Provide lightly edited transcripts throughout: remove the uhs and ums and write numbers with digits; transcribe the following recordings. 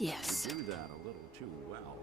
Yes. You do that a little too well.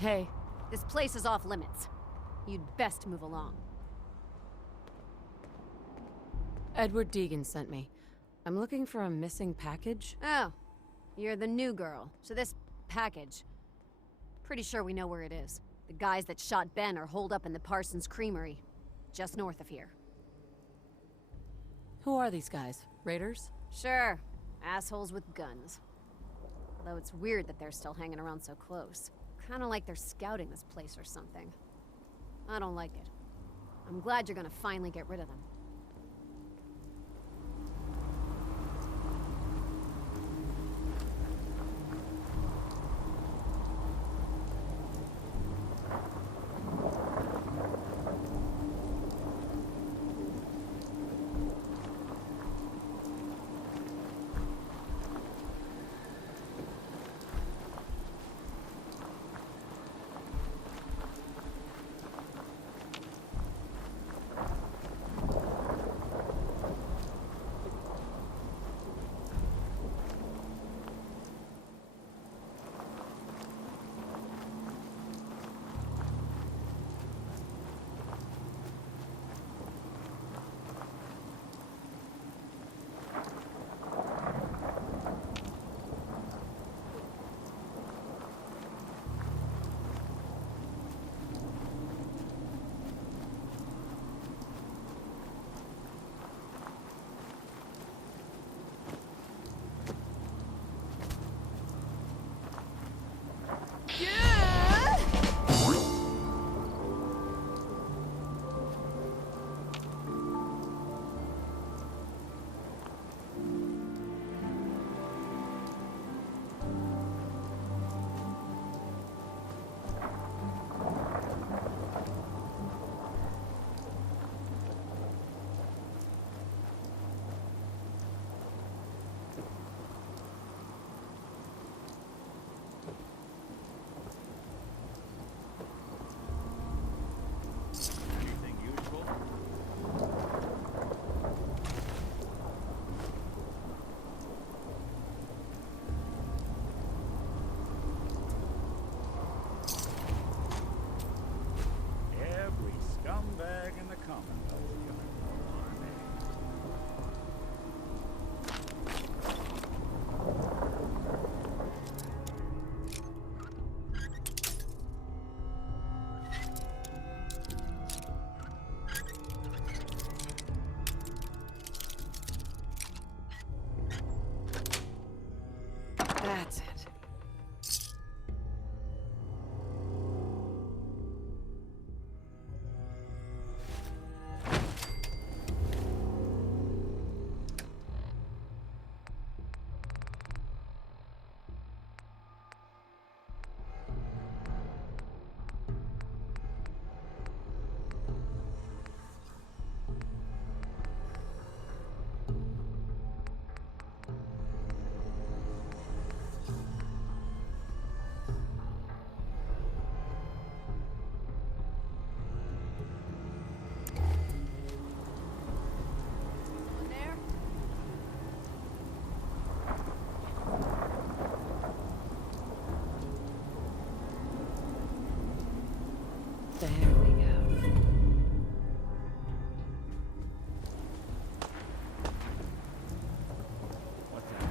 Hey, this place is off limits. You'd best move along. Edward Deegan sent me. I'm looking for a missing package. Oh, you're the new girl. So this package... Pretty sure we know where it is. The guys that shot Ben are holed up in the Parsons Creamery, just north of here. Who are these guys? Raiders? Sure. Assholes with guns. Although it's weird that they're still hanging around so close. Kinda like they're scouting this place or something. I don't like it. I'm glad you're gonna finally get rid of them. Anything useful? Every scumbag in the Commonwealth is gonna call our name. That's it. In there? There we go. What's that?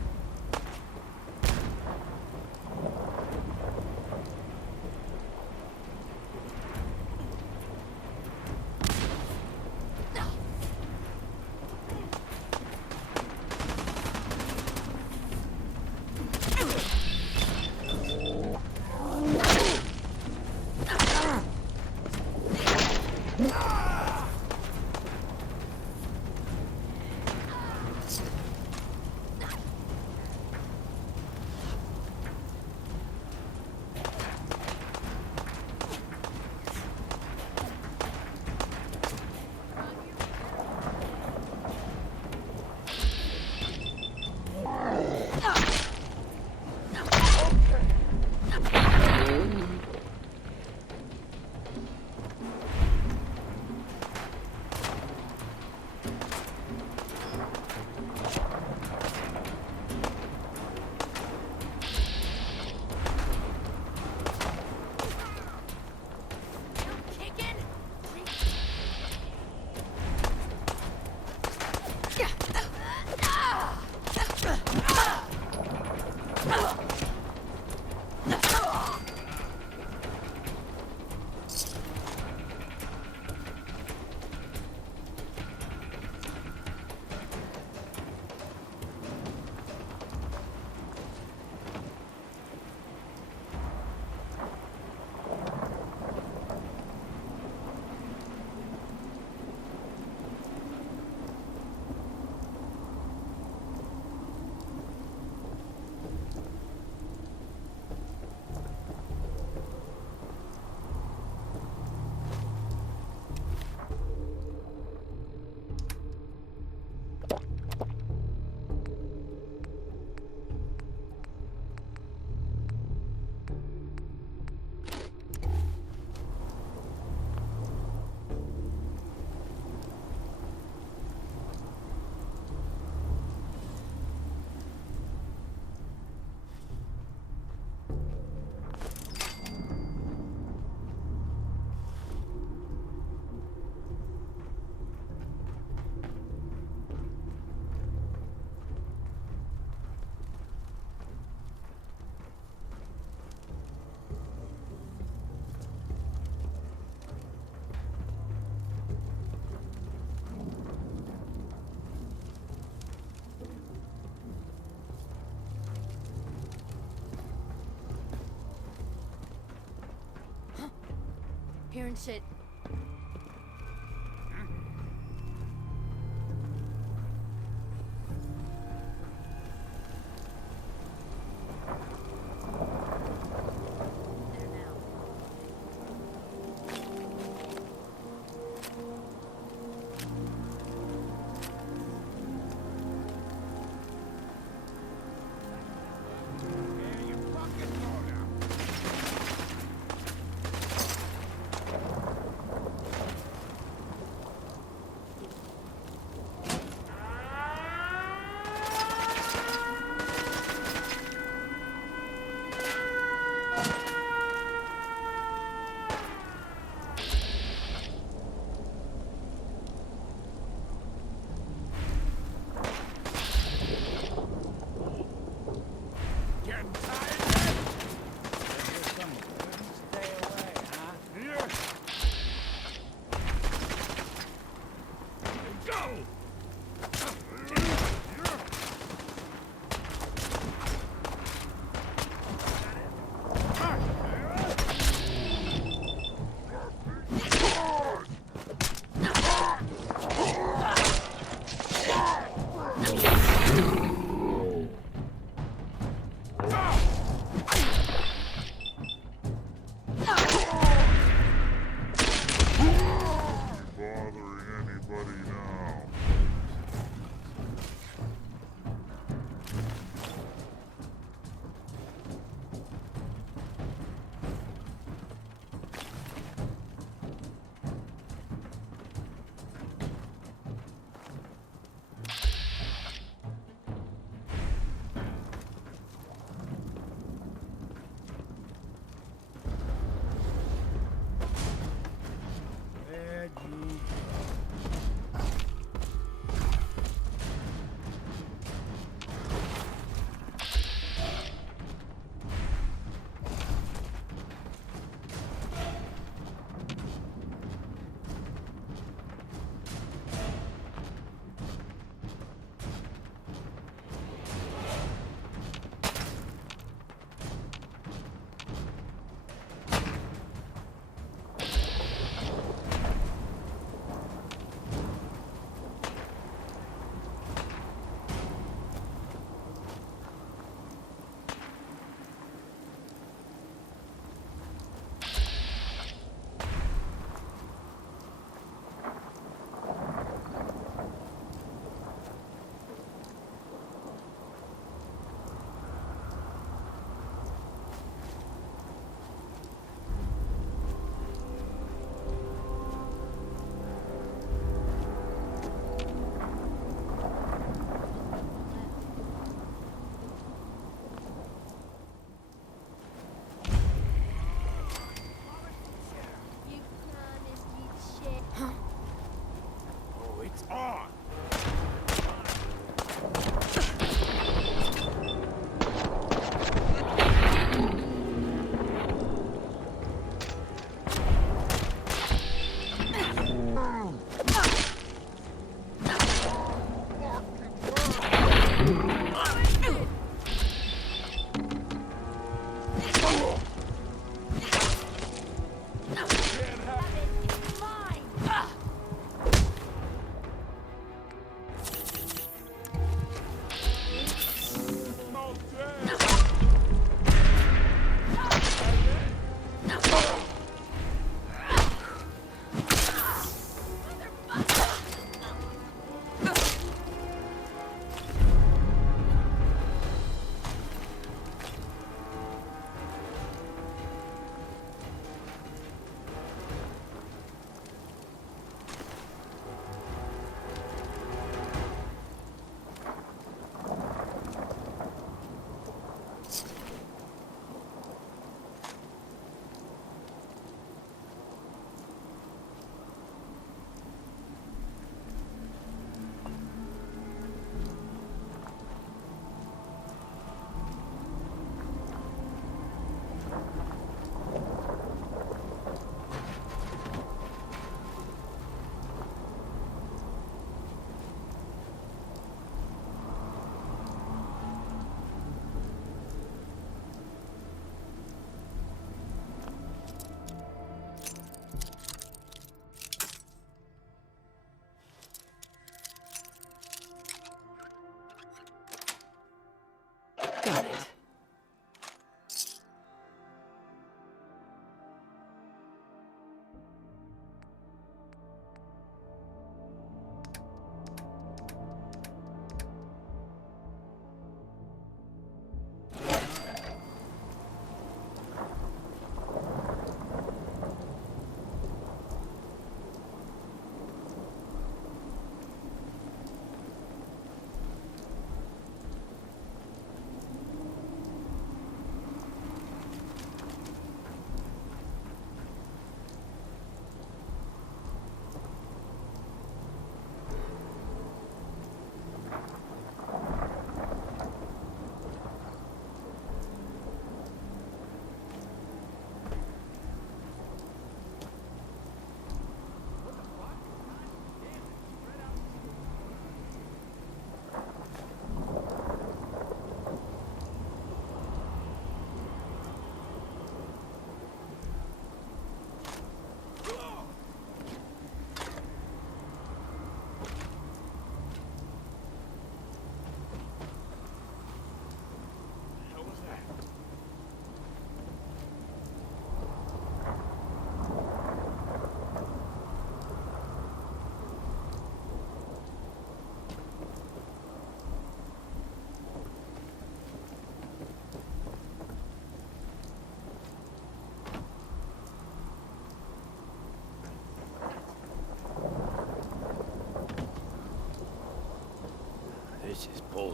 hearing shit.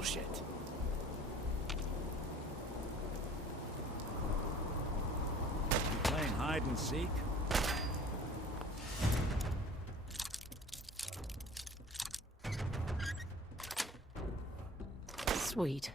bullshit. You playing hide and seek? Sweet.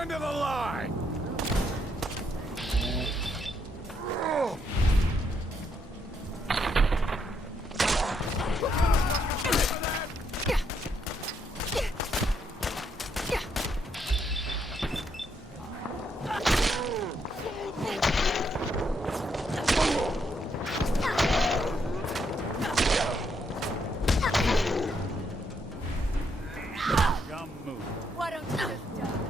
End of the line! Come move. Why don't you just die?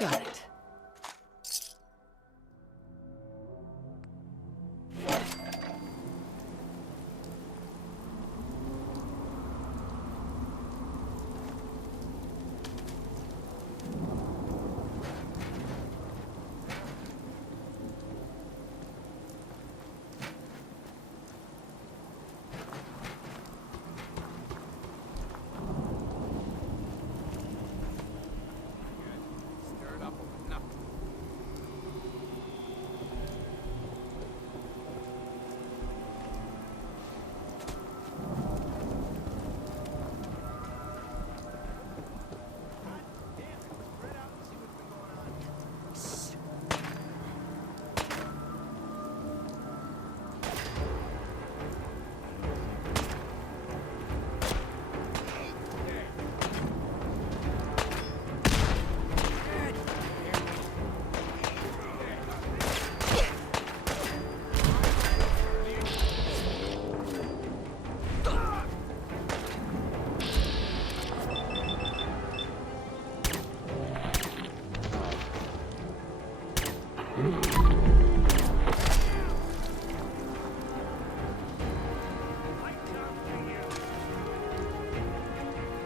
Got it. Stir it up enough.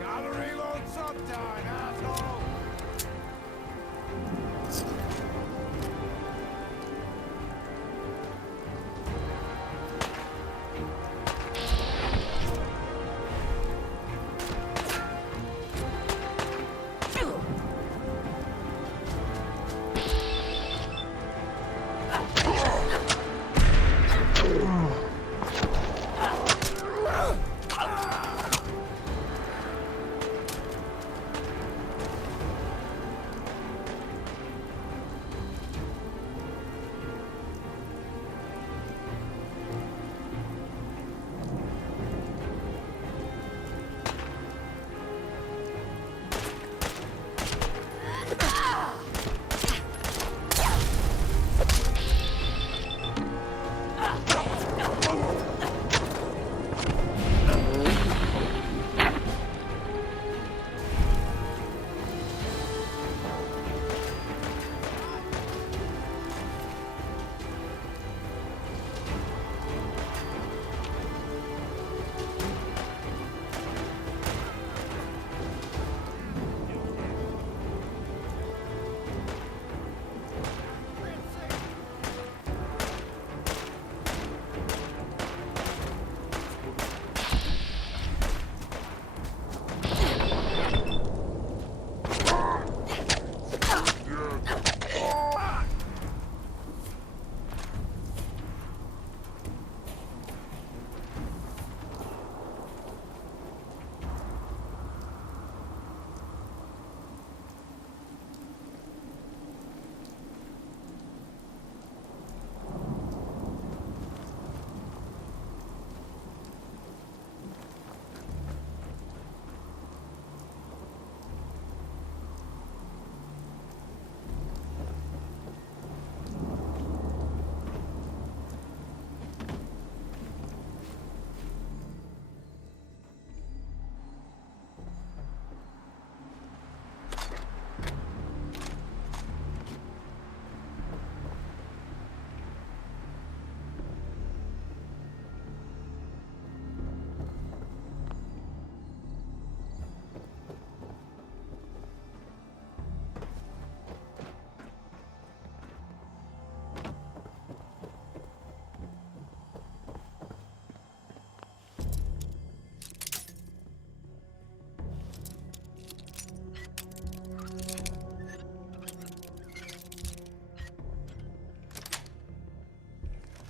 Gotta reload sometime, asshole!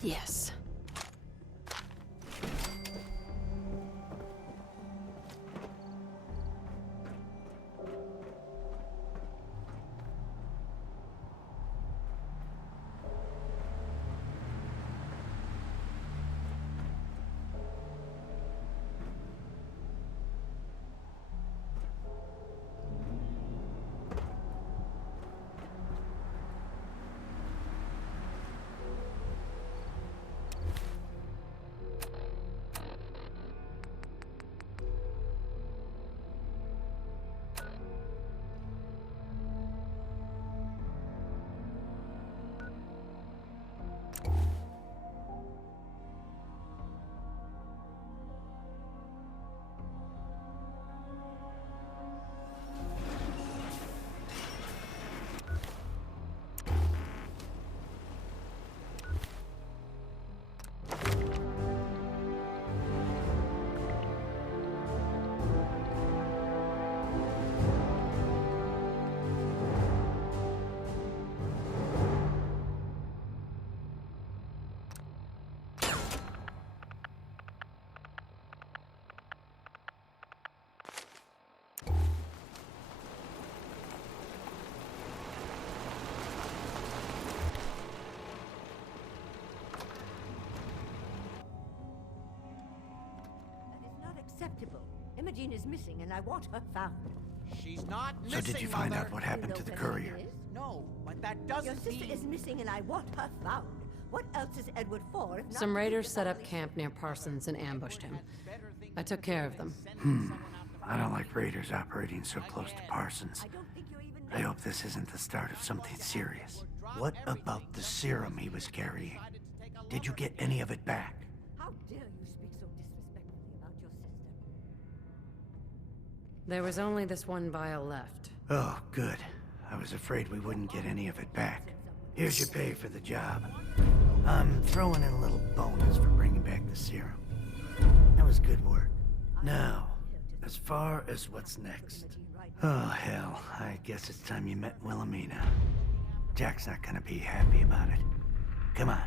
Yes. unacceptable. Imogene is missing, and I want her found. She's not missing, So did you find Mother. out what happened You to the know where she courier? is? No, but that Your doesn't sister mean... is missing, and I want her found. What else is Edward for if not Some to raiders keep the set up family camp near Parsons and ambushed him. I took care of them. I don't like raiders operating so close to Parsons. I don't think you even I hope this isn't the start of something serious. What about the serum he was carrying? Did you get any of it back? How dare you speak so disrespectfully about your sister? There was only this one vial left. Oh, good. I was afraid we wouldn't get any of it back. Here's your pay for the job. I'm throwing in a little bonus for bringing back the serum. That was good work. Now, as far as what's next. Oh, hell. I guess it's time you met Wilhelmina. Jack's not gonna be happy about it. Come on.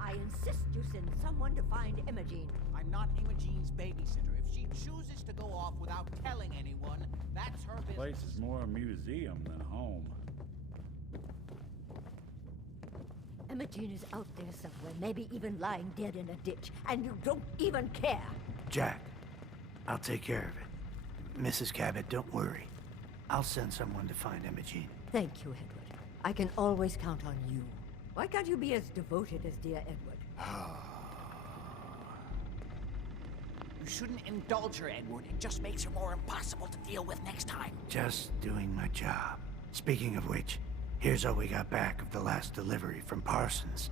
I insist you send someone to find Imogene. I'm not Imogene's babysitter. If she chooses to go off without telling anyone, that's her business. Place is more a museum than home. Imogene is out there somewhere, maybe even lying dead in a ditch, and you don't even care. Jack, I'll take care of it. Mrs. Cabot, don't worry. I'll send someone to find Imogene. Thank you, Edward. I can always count on you. Why can't you be as devoted as dear Edward? You shouldn't indulge her, Edward. It just makes her more impossible to deal with next time. Just doing my job. Speaking of which, here's all we got back of the last delivery from Parsons.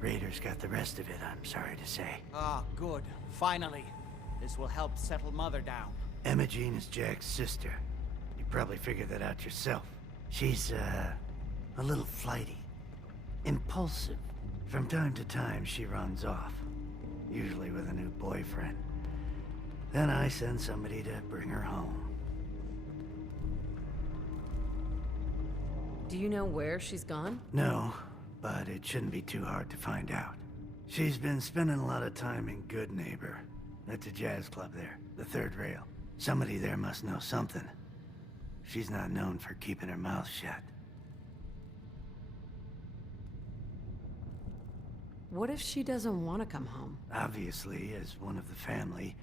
Raiders got the rest of it, I'm sorry to say. Ah, good. Finally. This will help settle Mother down. Imogene is Jack's sister. You probably figured that out yourself. She's, a little flighty. Impulsive. From time to time, she runs off. Usually with a new boyfriend. Then I send somebody to bring her home. Do you know where she's gone? No, but it shouldn't be too hard to find out. She's been spending a lot of time in Good Neighbor. At the jazz club there, the third rail. Somebody there must know something. She's not known for keeping her mouth shut. What if she doesn't want to come home? Obviously, as one of the family,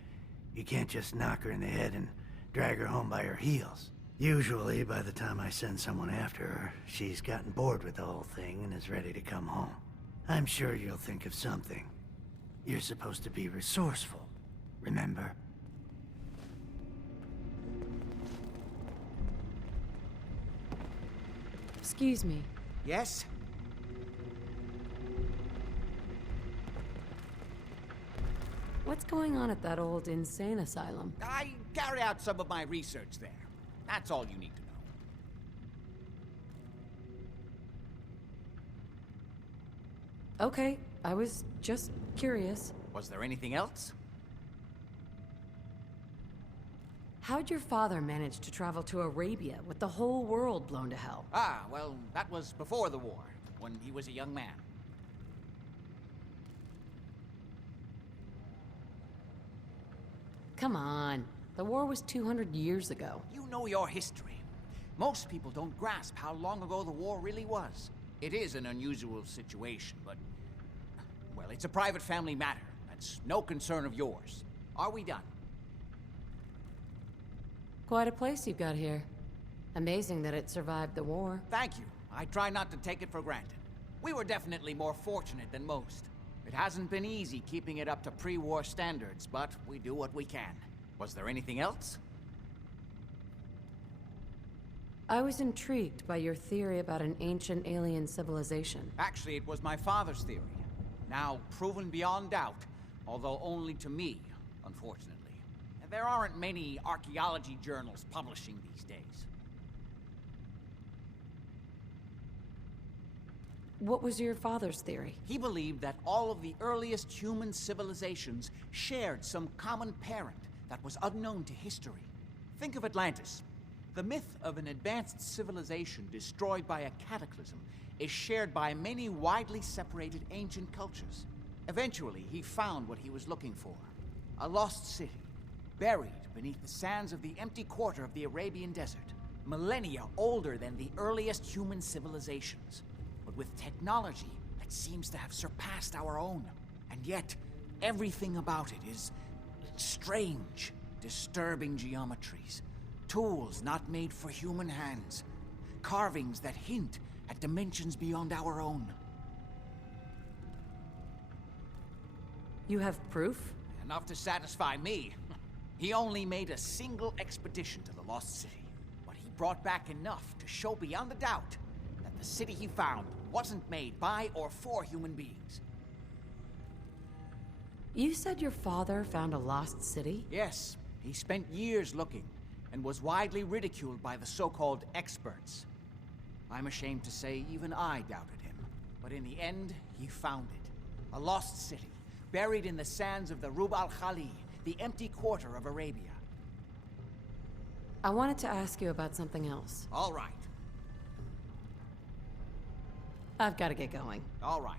you can't just knock her in the head and drag her home by her heels. Usually, by the time I send someone after her, she's gotten bored with the whole thing and is ready to come home. I'm sure you'll think of something. You're supposed to be resourceful, remember? Excuse me. Yes? What's going on at that old insane asylum? I carry out some of my research there. That's all you need to know. Okay, I was just curious. Was there anything else? How'd your father manage to travel to Arabia with the whole world blown to hell? Ah, well, that was before the war, when he was a young man. Come on. The war was 200 years ago. You know your history. Most people don't grasp how long ago the war really was. It is an unusual situation, but... well, it's a private family matter. That's no concern of yours. Are we done? Quite a place you've got here. Amazing that it survived the war. Thank you. I try not to take it for granted. We were definitely more fortunate than most. It hasn't been easy keeping it up to pre-war standards, but we do what we can. Was there anything else? I was intrigued by your theory about an ancient alien civilization. Actually, it was my father's theory. Now proven beyond doubt, although only to me, unfortunately. There aren't many archaeology journals publishing these days. What was your father's theory? He believed that all of the earliest human civilizations shared some common parent that was unknown to history. Think of Atlantis. The myth of an advanced civilization destroyed by a cataclysm is shared by many widely separated ancient cultures. Eventually, he found what he was looking for. A lost city, buried beneath the sands of the empty quarter of the Arabian desert. Millennia older than the earliest human civilizations, but with technology that seems to have surpassed our own. And yet, Everything about it is strange, disturbing geometries, tools not made for human hands, carvings that hint at dimensions beyond our own. You have proof? Enough to satisfy me. He only made a single expedition to the Lost City, but he brought back enough to show beyond a doubt that the city he found wasn't made by or for human beings. You said your father found a lost city? Yes, he spent years looking, and was widely ridiculed by the so-called experts. I'm ashamed to say even I doubted him, but in the end, he found it. A lost city, buried in the sands of the Rub al-Khali, the empty quarter of Arabia. I wanted to ask you about something else. All right, I've got to get going. all right.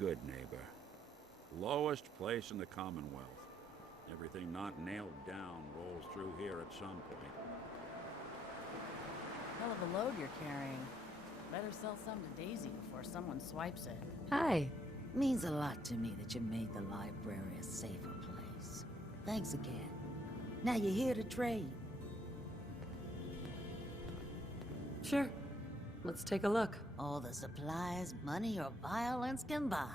Good neighbor. Lowest place in the Commonwealth. Everything not nailed down rolls through here at some point. Hell of a load you're carrying. Better sell some to Daisy before someone swipes it. Hi. Means a lot to me that you made the library a safer place. Thanks again. Now you're here to trade. Sure. Let's take a look. All the supplies money or violence can buy.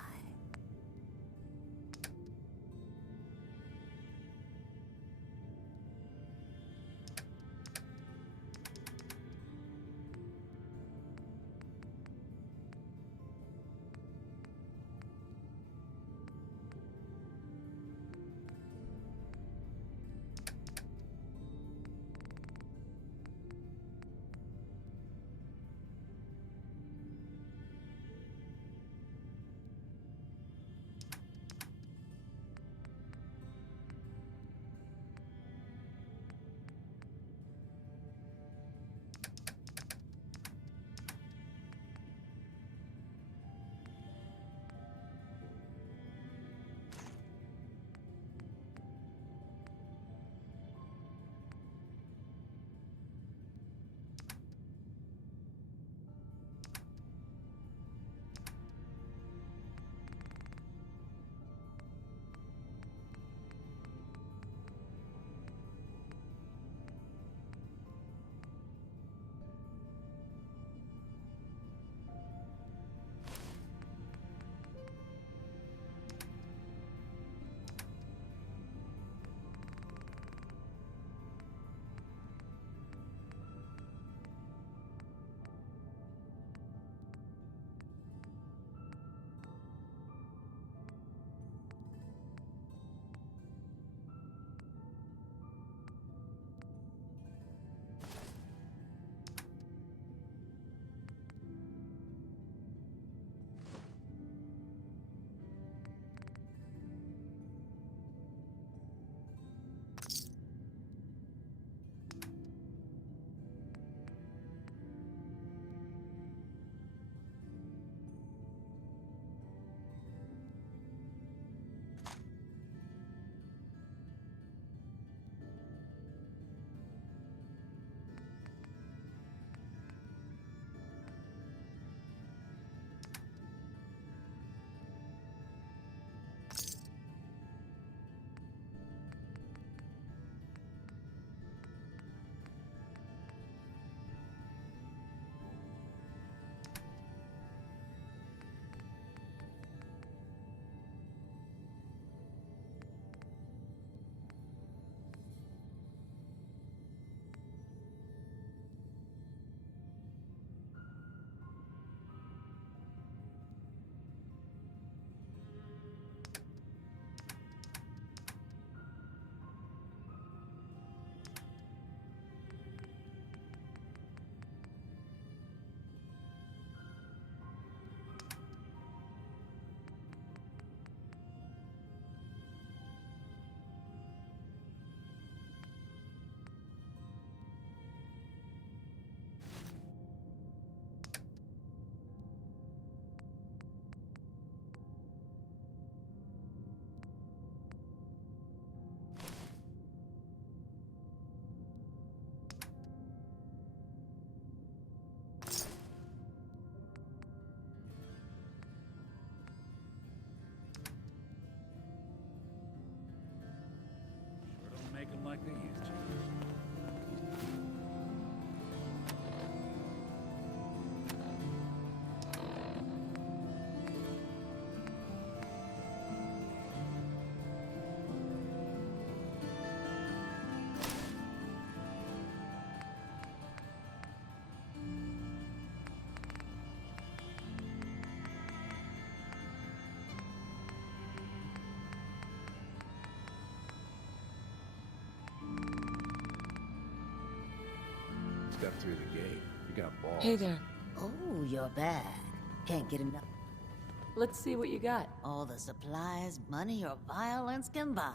Step through the gate. You got balls. Hey there. Oh, you're back. Can't get enough. Let's see what you got. All the supplies, money, or violence can buy.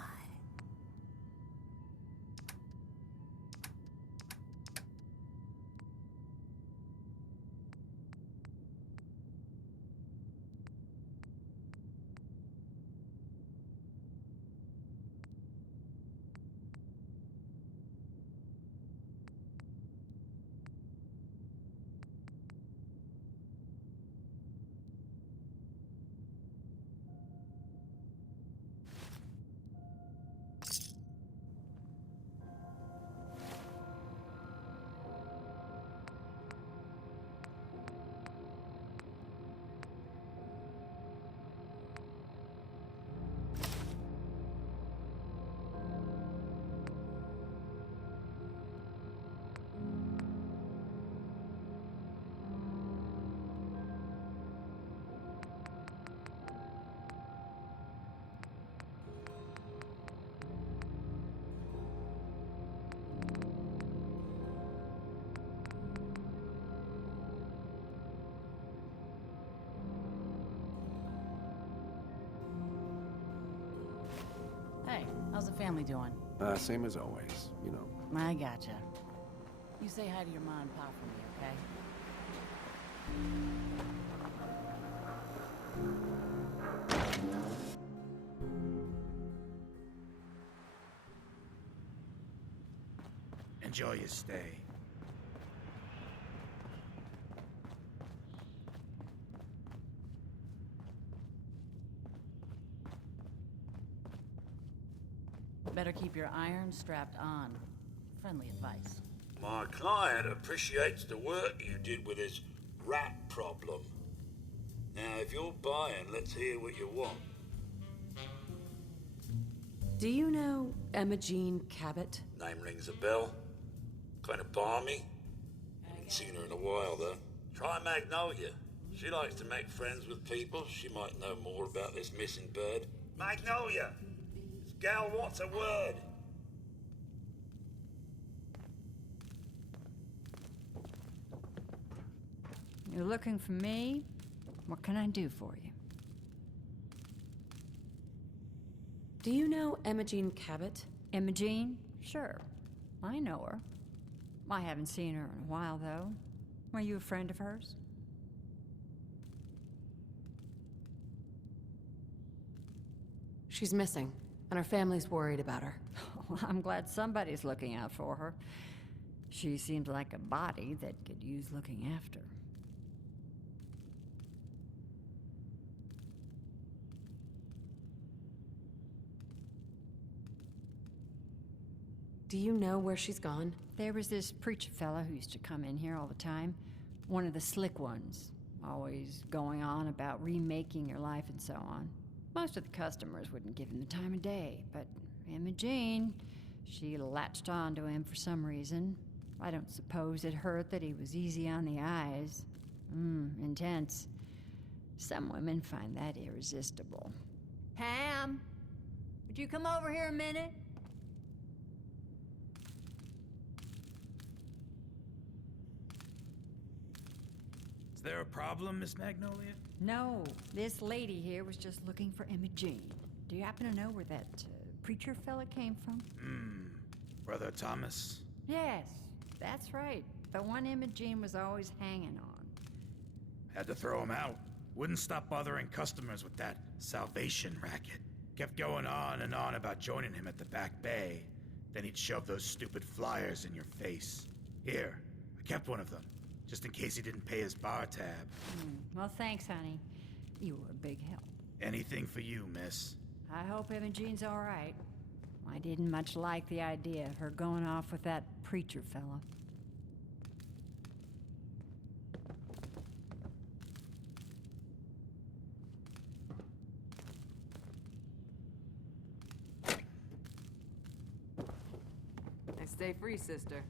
Hey, how's the family doing? Same as always, you know. I gotcha. You say hi to your mom and pop for me, okay? Enjoy your stay. Better keep your iron strapped on. Friendly advice. My client appreciates the work you did with his rat problem. Now, if you're buying, let's hear what you want. Do you know Emma Jean Cabot? Name rings a bell. Kind of balmy. Haven't seen her in a while, though. Try Magnolia. She likes to make friends with people. She might know more about this missing bird. Magnolia! This gal wants a word. You're looking for me? What can I do for you? Do you know Emma Jean Cabot? Emma Jean? Sure. I know her. I haven't seen her in a while, though. Are you a friend of hers? She's missing, and her family's worried about her. Well, I'm glad somebody's looking out for her. She seems like a body that could use looking after. Do you know where she's gone? There was this preacher fella who used to come in here all the time. One of the slick ones. Always going on about remaking your life and so on. Most of the customers wouldn't give him the time of day, but Emma Jean, she latched on to him for some reason. I don't suppose it hurt that he was easy on the eyes. Intense. Some women find that irresistible. Pam, would you come over here a minute? Is there a problem, Miss Magnolia? No, this lady here was just looking for Emma Jean. Do you happen to know where that preacher fella came from? Brother Thomas? Yes, that's right. The one Emma Jean was always hanging on. Had to throw him out. Wouldn't stop bothering customers with that salvation racket. Kept going on and on about joining him at the back bay. Then he'd shove those stupid flyers in your face. Here, I kept one of them, just in case he didn't pay his bar tab. Well, thanks, honey. You were a big help. Anything for you, miss. I hope Emma Jean's all right. I didn't much like the idea of her going off with that preacher fella. Stay free, sister.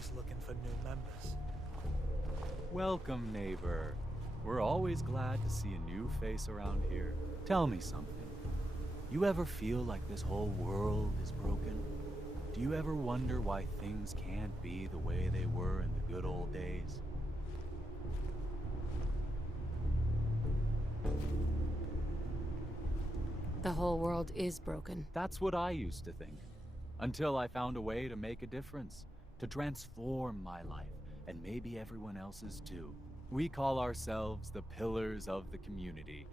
always looking for new members. Welcome, neighbor. We're always glad to see a new face around here. Tell me something. You ever feel like this whole world is broken? Do you ever wonder why things can't be the way they were in the good old days? The whole world is broken. That's what I used to think. Until I found a way to make a difference, to transform my life, and maybe everyone else's too. We call ourselves the Pillars of the Community.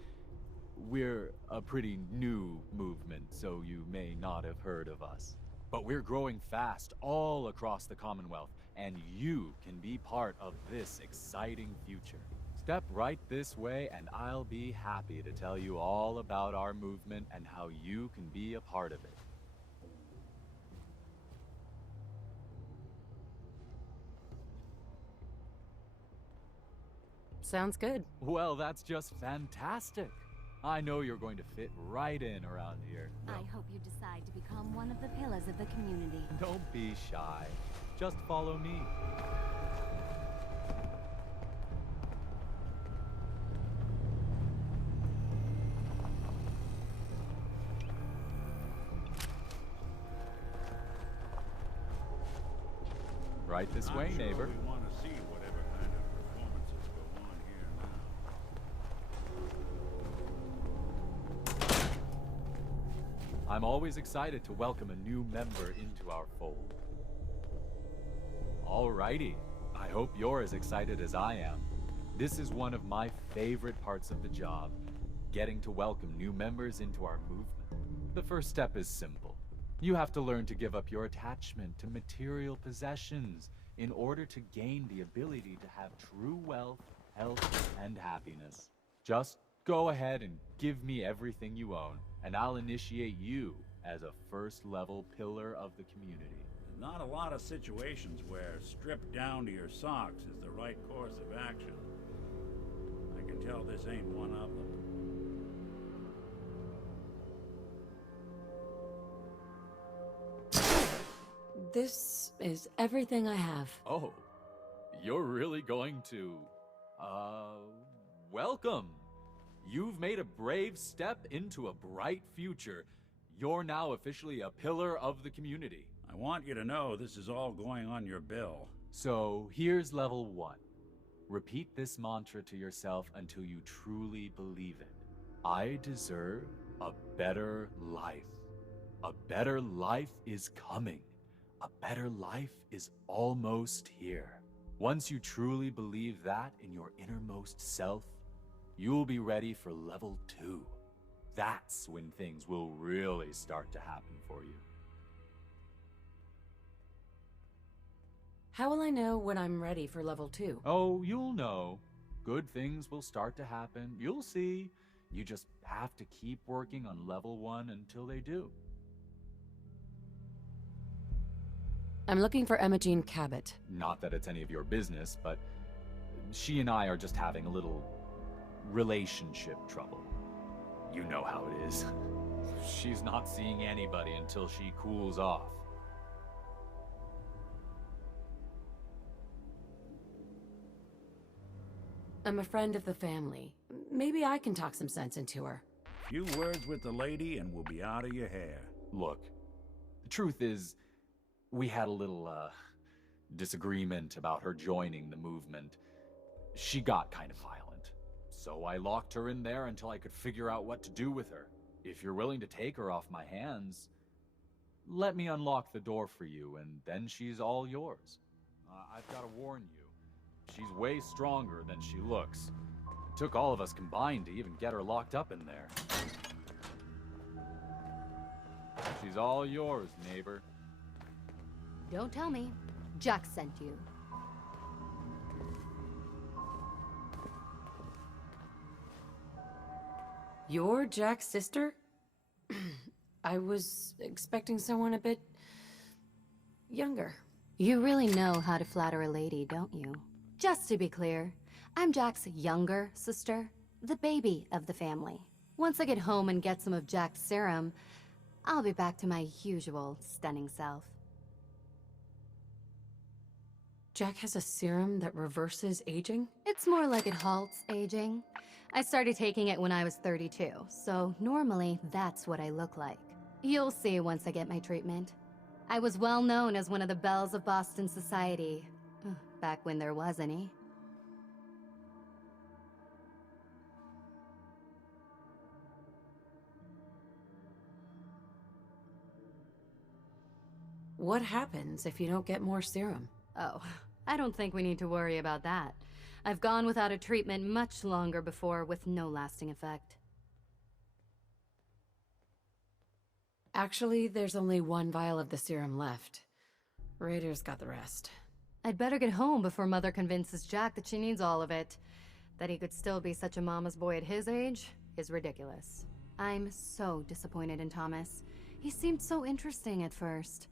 We're a pretty new movement, so you may not have heard of us. But we're growing fast all across the Commonwealth, and you can be part of this exciting future. Step right this way, and I'll be happy to tell you all about our movement and how you can be a part of it. Sounds good. Well, that's just fantastic. I know you're going to fit right in around here. I hope you decide to become one of the pillars of the community. Don't be shy. Just follow me. Right this way, neighbor. We want to see whatever kind of performances go on here now. I'm always excited to welcome a new member into our fold. Alrighty, I hope you're as excited as I am. This is one of my favorite parts of the job, getting to welcome new members into our movement. The first step is simple. You have to learn to give up your attachment to material possessions in order to gain the ability to have true wealth, health, and happiness. Just go ahead and give me everything you own, and I'll initiate you as a first-level pillar of the community. There's not a lot of situations where stripped down to your socks is the right course of action. I can tell this ain't one of them. This is everything I have. Oh, you're really going to, welcome. You've made a brave step into a bright future. You're now officially a pillar of the community. I want you to know this is all going on your bill. So here's level 1. Repeat this mantra to yourself until you truly believe it. I deserve a better life. A better life is coming. A better life is almost here. Once you truly believe that in your innermost self, you'll be ready for level 2. That's when things will really start to happen for you. How will I know when I'm ready for level 2? Oh, you'll know. Good things will start to happen. You'll see. You just have to keep working on level 1 until they do. I'm looking for Emma Jean Cabot. Not that it's any of your business, but she and I are just having a little relationship trouble. You know how it is. She's not seeing anybody until she cools off. I'm a friend of the family. Maybe I can talk some sense into her. Few words with the lady and we'll be out of your hair. Look, the truth is, we had a little, disagreement about her joining the movement. She got kind of violent. So I locked her in there until I could figure out what to do with her. If you're willing to take her off my hands, let me unlock the door for you, and then she's all yours. I've got to warn you, she's way stronger than she looks. It took all of us combined to even get her locked up in there. She's all yours, neighbor. Don't tell me. Jack sent you. You're Jack's sister? I was expecting someone a bit younger. You really know how to flatter a lady, don't you? Just to be clear, I'm Jack's younger sister, the baby of the family. Once I get home and get some of Jack's serum, I'll be back to my usual stunning self. Jack has a serum that reverses aging? It's more like it halts aging. I started taking it when I was 32, so normally that's what I look like. You'll see once I get my treatment. I was well known as one of the belles of Boston society, back when there was any. What happens if you don't get more serum? Oh, I don't think we need to worry about that. I've gone without a treatment much longer before with no lasting effect. Actually, there's only one vial of the serum left. Raiders got the rest. I'd better get home before Mother convinces Jack that she needs all of it. That he could still be such a mama's boy at his age is ridiculous. I'm so disappointed in Thomas. He seemed so interesting at first.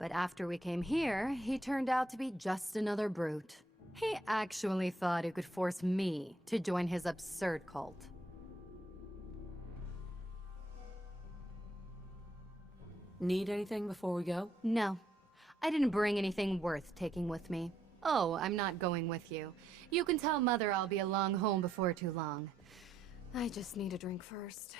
But after we came here, he turned out to be just another brute. He actually thought he could force me to join his absurd cult. Need anything before we go? No. I didn't bring anything worth taking with me. Oh, I'm not going with you. You can tell Mother I'll be along home before too long. I just need a drink first.